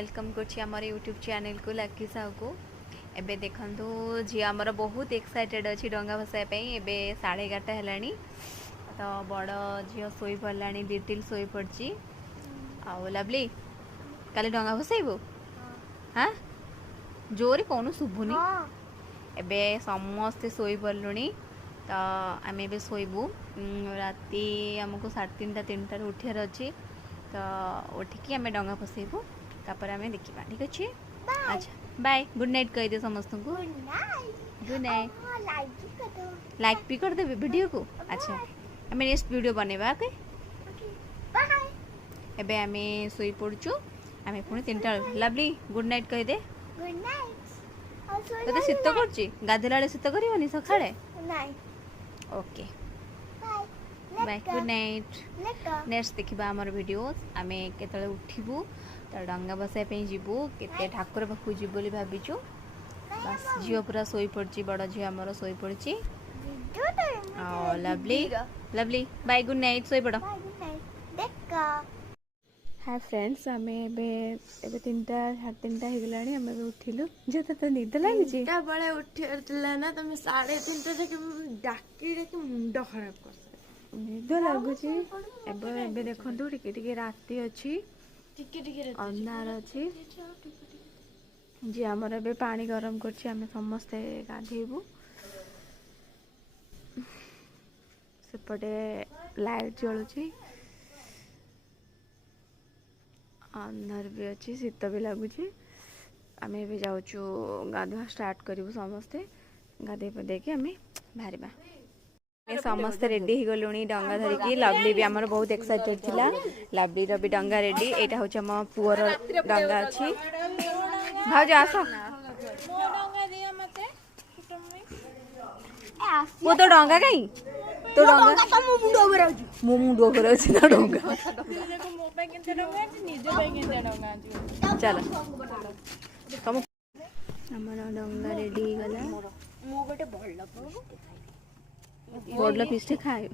Welcome कर YouTube channel को lucky Sahu को। एबे देखंतु जी आमर बहुत एक्साइटेड अच्छी डंगा भसाइबा एबे 11:30 है तो बड़ झील शोई पड़ा लिटिल शोई पड़ी आउ लवली काली डंगा भसाइबू हाँ जोरी कौन शुभुनी एबे समस्ते शोई पड़लुणी तो आम ए शोबू राति आमको 3:30 उठार अच्छी तो उठिकी आम डंगा भसाइबू तापर आम देखा ठीक अच्छे। अच्छा बाय गुड नाइट कह दे समस्त को गुड नाइट लाइक भी कर देवे वीडियो को। अच्छा आम नेक्स्ट वीडियो बनवा ओके एबे आम शोई पड़चु आम पुणी 3टा लवली गुड नाइट कह दे तो शीत कर गाधेला शीत कर सका okay bye good night next देखा आमर वीडियो आम केतले उठबू तो डंगा बसाई जीवु केते ठाकुर पाखु जीव बोली भाविचु बस झील पूरा शोई पड़ी बड़ झील आमर शोई पड़ी lovely lovely bye good night शोई पड़। हाय फ्रेंड्स आम ए 3टा 3:30 हो गलानी आम उठिलु जे तो निद लगी बेले उठा ना तुम 3:30 डाकी मुंड खराब कर निद लगुच एबे देखंतु टिके राति अच्छी अंधार अच्छी जी आमर ए पानी गरम करछि आम समस्ते गाधेबू सेपटे लाइट जलुची अंधार भी अच्छी शीत भी लगुच आम ए जाऊँ गाधुआ स्टार्ट करूँ समस्ते गाधे पधे आम बाहर समस्ते रेडी हो गलु डंगा धरिकी लवली भी आमर बहुत एक्साइटेड थिला लवली भी डंगा रेडी यहाँ हूँ आम पुअर डंगा अच्छी भाज आस वो तो डंगा कहीं तो डंगा मो मुंड ओवर तो डंगा चलो तुम आमर डंगा रेडी गला बड़ला पीस खाए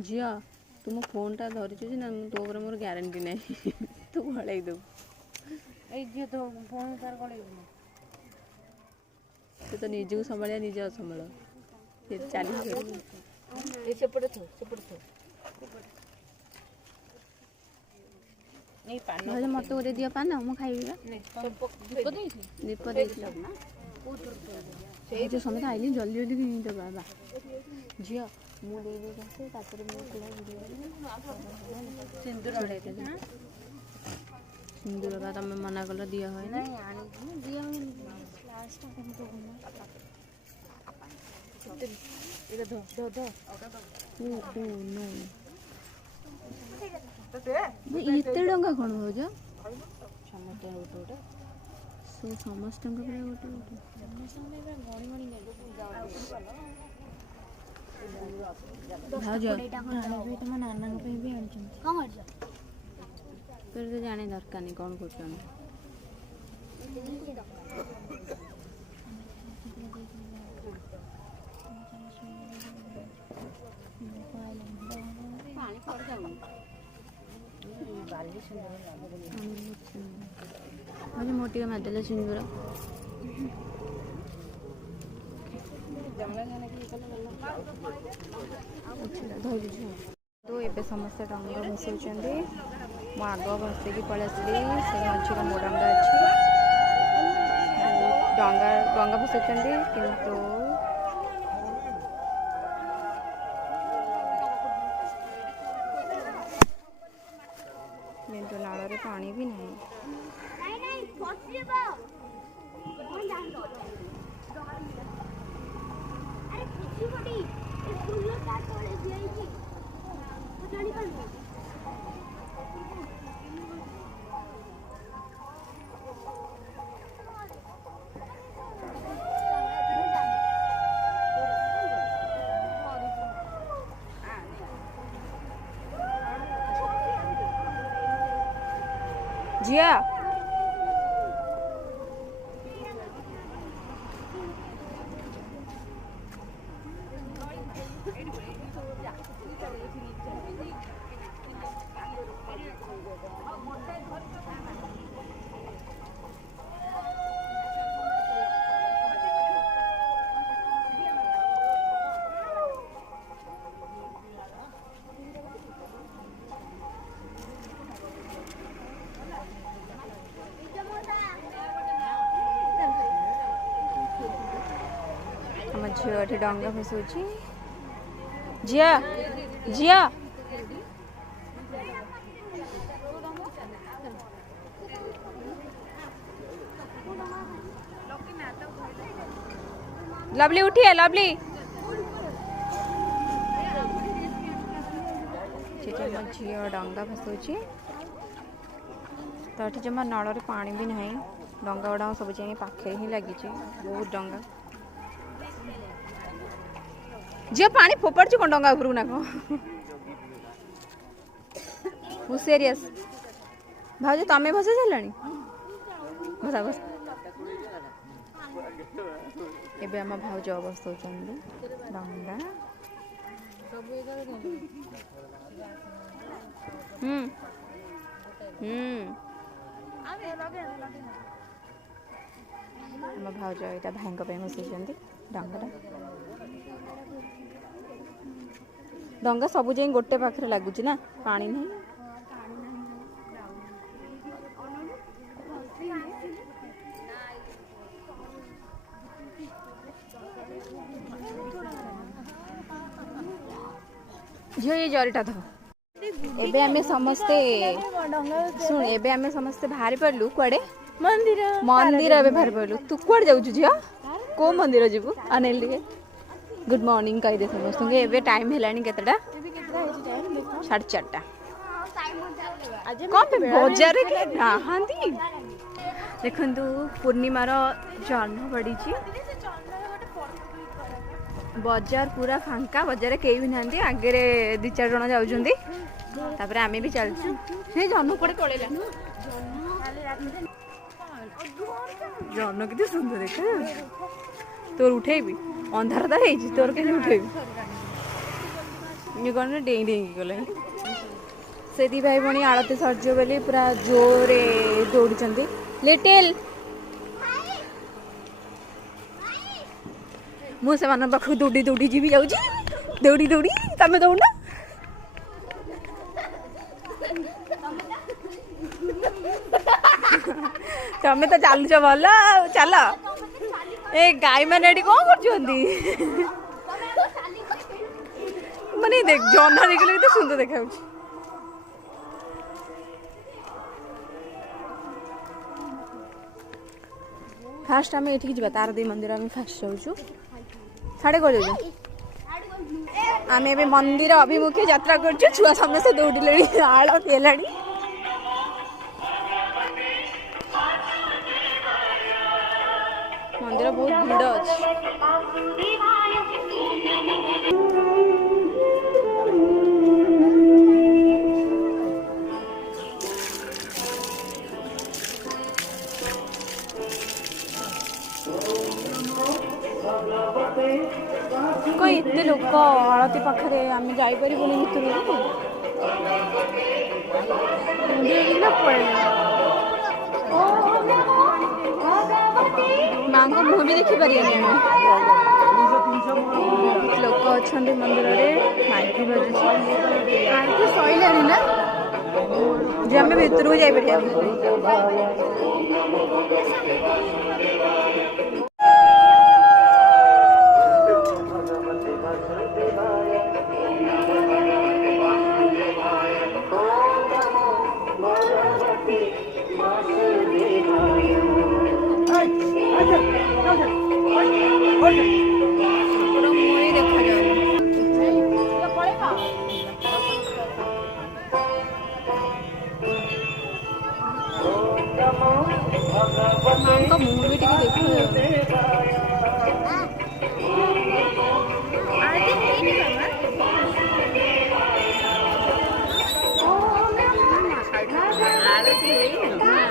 झिया तुम फोन टा धरिचु ना तो मोर ग्यारंटी नहीं तू घड़ाई दो तो निजू संभालिया निज संभाल चली मत गोटे दिया पान मुझे खाइबा दीप जो समझ आइली जल्दी जल्दी दबा बा झील मुझे सिंदूर का तुम मना कल दिया है ना इतने डंगा कौन हो जा समस्त तो जाने दरकार नहीं कौन कर मोटी मारदेल सिंदूर तो ये समस्ते डंगा भसौଛନ୍ତି मु आग भसैकी पलि आसली से मझीर मो डंगा अच्छी डंगा भसौଛନ୍ତି किंतु नाल पानी भी नहीं जिया ଆମ ଝିଅ ଏଠି ଡଙ୍ଗା ଭସାଉଛି। ଜିଆ ଜିଆ लवली उठिए लवली ମୋ ଝିଅ ଡଙ୍ଗା ଭସାଉଛି। ତ ଏଠି ଜମା ନଳରେ ପାଣି ବି ନାହିଁ। ଡଙ୍ଗା ଗୁଡ଼ାକ ସବୁ ଯାଇକି ପାଖରେ ହିଁ ଲାଗିଛି। ବହୁତ ଡଙ୍ଗା। ଝିଅ ପାଣି ଫୋପାଡୁଛି କ'ଣ ଡଙ୍ଗା ଉପରକୁ ନା କ'ଣ? ମୁଁ ସିରିୟସ୍। ଭାଉଜ ତମେ ଭସେଇ ସାରିଲାଣି? ଭସା ଭସା। ଏବେ ଆମ ଭାଉଜ ବସଉଛନ୍ତି ଡଙ୍ଗା। ଆମ ଭାଉଜ ଏଇଟା ଭାଇଙ୍କ ପାଇଁ ବସେଇଛନ୍ତି ଡଙ୍ଗାଟା। ଡଙ୍ଗା ସବୁ ଯାଇ ଗୋଟେ ପାଖରେ ଲାଗୁଛି ନା, ପାଣି ନାହିଁ। ଝିଅ ଏ ଜରିଟା ଧର। ଏବେ ଆମେ ସମସ୍ତେ ଶୁଣ, ଏବେ ଆମେ ସମସ୍ତେ ବାହାରି ପଡ଼ିଲୁ କୁଆଡ଼େ? ମନ୍ଦିର। ମନ୍ଦିର ଏବେ ବାହାରି ପଡ଼ିଲୁ। ତୁ କୁଆଡ଼େ ଯାଉଛୁ ଝିଅ? କୋଉ ମନ୍ଦିର ଯିବୁ? ଅନେଲ ଟିକେ ଗୁଡ୍ ମର୍ଣ୍ଣିଂ କହିଦେ ସମସ୍ତଙ୍କୁ। ଏବେ ଟାଇମ୍ ହେଲାଣି କେତେଟା? 4:30। କ'ଣ ବଜାରରେ କେହି ନାହାନ୍ତି? ଦେଖନ୍ତୁ ପୂର୍ଣ୍ଣିମାର ଜହ୍ନ ପଡ଼ିଛି। ବଜାର ପୁରା ଫାଙ୍କା। ବଜାରରେ କେହି ବି ନାହାନ୍ତି। ଆଗରେ 2-4 ଜଣ ଯାଉଛନ୍ତି। ତାପରେ ଆମେ ବି ଚାଲିଛୁ। ସେ ଜହ୍ନ କୁଆଡ଼େ ପଳେଇଲା? ଜହ୍ନ କେତେ ସୁନ୍ଦର ଦେଖାଯାଉଛି। ତୋର ଉଠେଇବି? ଅନ୍ଧାର ତ ହେଇଛି, ତୋର କେମିତି ଉଠେଇବି? ଇଏ କ'ଣ ଡେଇଁ ଡେଇଁକି ଗଲାଣି। ସେ ଦି ଭାଇ ଭଉଣୀ ଆଳତି ସରିଯିବ ବୋଲି ପୁରା ଜୋରରେ ଦୌଡ଼ୁଛନ୍ତି। ଲିଟିଲ ମୁଁ ସେମାନଙ୍କ ପାଖକୁ ଦୌଡ଼ି ଦୌଡ଼ି ଯିବି ଯାଉଛି। ଦୌଡ଼ି ଦୌଡ଼ି ତମେ ଦୌଡ଼। ତମେ ତ ଚାଲୁଛ ଭଲ ଆଉ, ଚାଲ। ଏ ଗାଈ ମାନେ ଏଠି କ'ଣ କରୁଛନ୍ତି? ମାନେ ଦେଖ ଜହ୍ନ ଦେଖିଲେ କେତେ ସୁନ୍ଦର ଦେଖାଯାଉଛି। ଫାଷ୍ଟ ଆମେ ଏଠିକି ଯିବା, ତାରାଦେବୀ ମନ୍ଦିର ଆମେ ଫାଷ୍ଟ ଯାଉଛୁ। ସାଡ଼େ କରି ଯାଉଛୁ। ଆମେ ଏବେ ମନ୍ଦିର ଅଭିମୁଖେ ଯାତ୍ରା କରୁଛୁ। ଛୁଆ ସମସ୍ତେ ଦୌଡ଼ିଲେଣି, ଆଳତି ହେଲାଣି। ମନ୍ଦିର ବହୁତ ଭିଡ଼ ଅଛି। କ'ଣ ଏତେ ଲୋକ ଆଳତି ପାଖରେ? ଆମେ ଯାଇପାରିବୁନି ଭିତରକୁ। ମାଙ୍କ ମୁହଁ ବି ଦେଖିପାରିବାନି ଆମେ। ବହୁତ ଲୋକ ଅଛନ୍ତି ମନ୍ଦିରରେ। ମାଇକ୍ ବାଜୁଛି। ଆଳତି ସଇଲାଣି ନା ଯେ ଆମେ ଭିତରକୁ ଯାଇପାରିବାନି। ମାଙ୍କ ମୁହଁ ବି ଟିକେ ଦେଖାଯାଉନି। ଆଳତି ହେଇନି।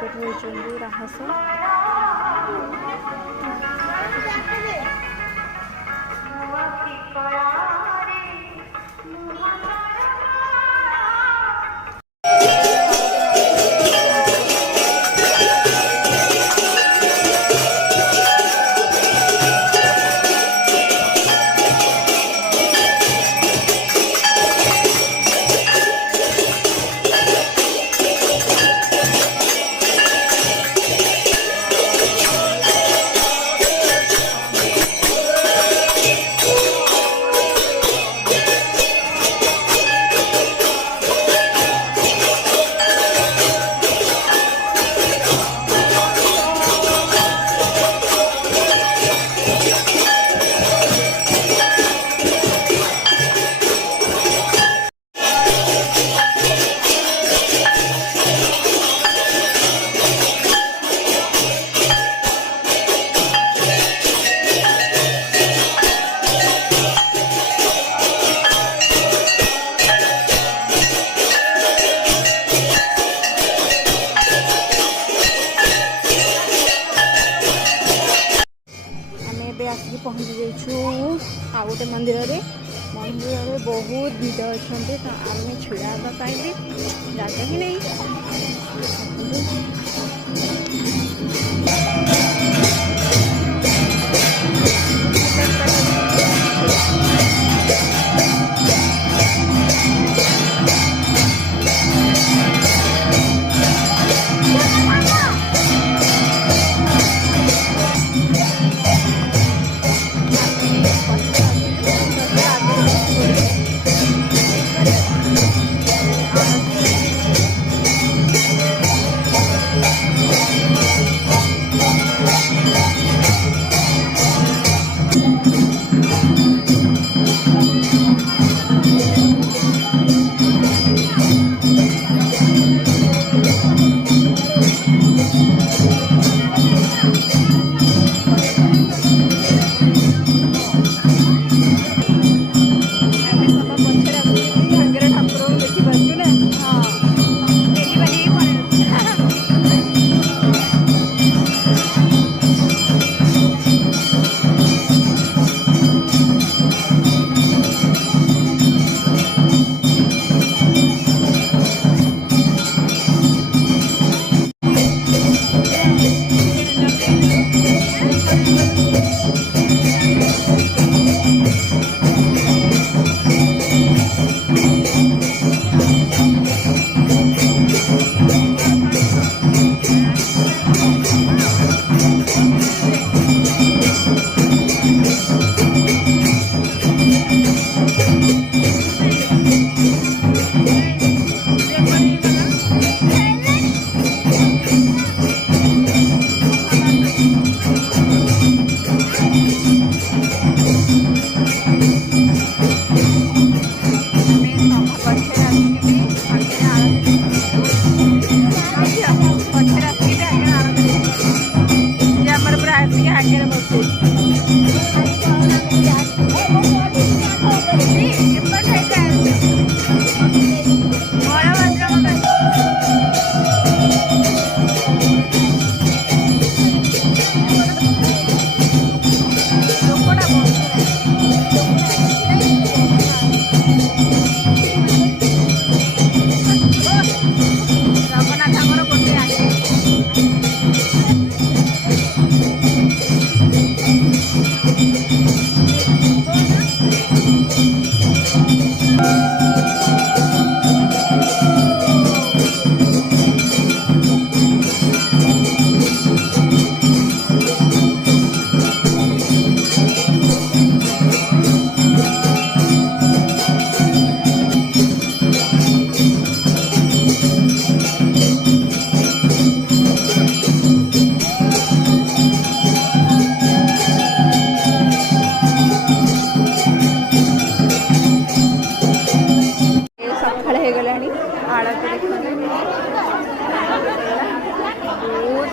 टिकेट होती राहस आसिक पहुँची जाइछु आ गोटे मंदिर में बहुत भीड़ अच्छा तो आम छिड़ा भी जगह ही नहीं।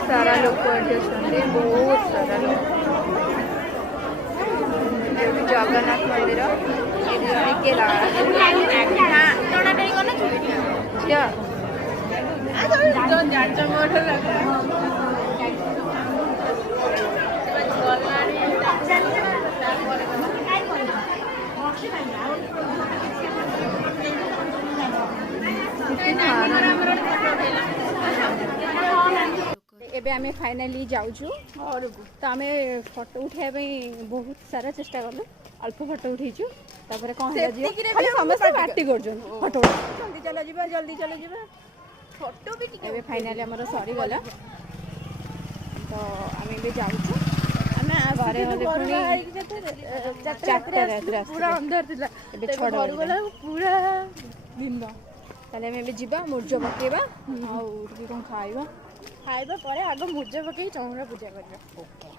सारा लोग बहुत सारा लोग जगन्नाथ मंदिर एबे आमे फाइनली जाऊछु और तो आमे फोटो उठाबे बहुत सारा चेष्टा करलु अल्प फोटो उठीछु तापर कोन होला जी खाली समस्त पार्टी करजन फोटो जल्दी चलो जीवा फोटो भी एबे फाइनली हमर सरी गला तो आमे बे जाऊछु आमे घरे हले पुनी चारटा पूरा अंदर थिला एबे छोड़ गला पूरा दिन ताले आमे बे जीवा मुर्ज पकेबा आ उठी कोन खाइबा खाइबा परे आग मुर्ज पकई चौरा पूजा करबा ओके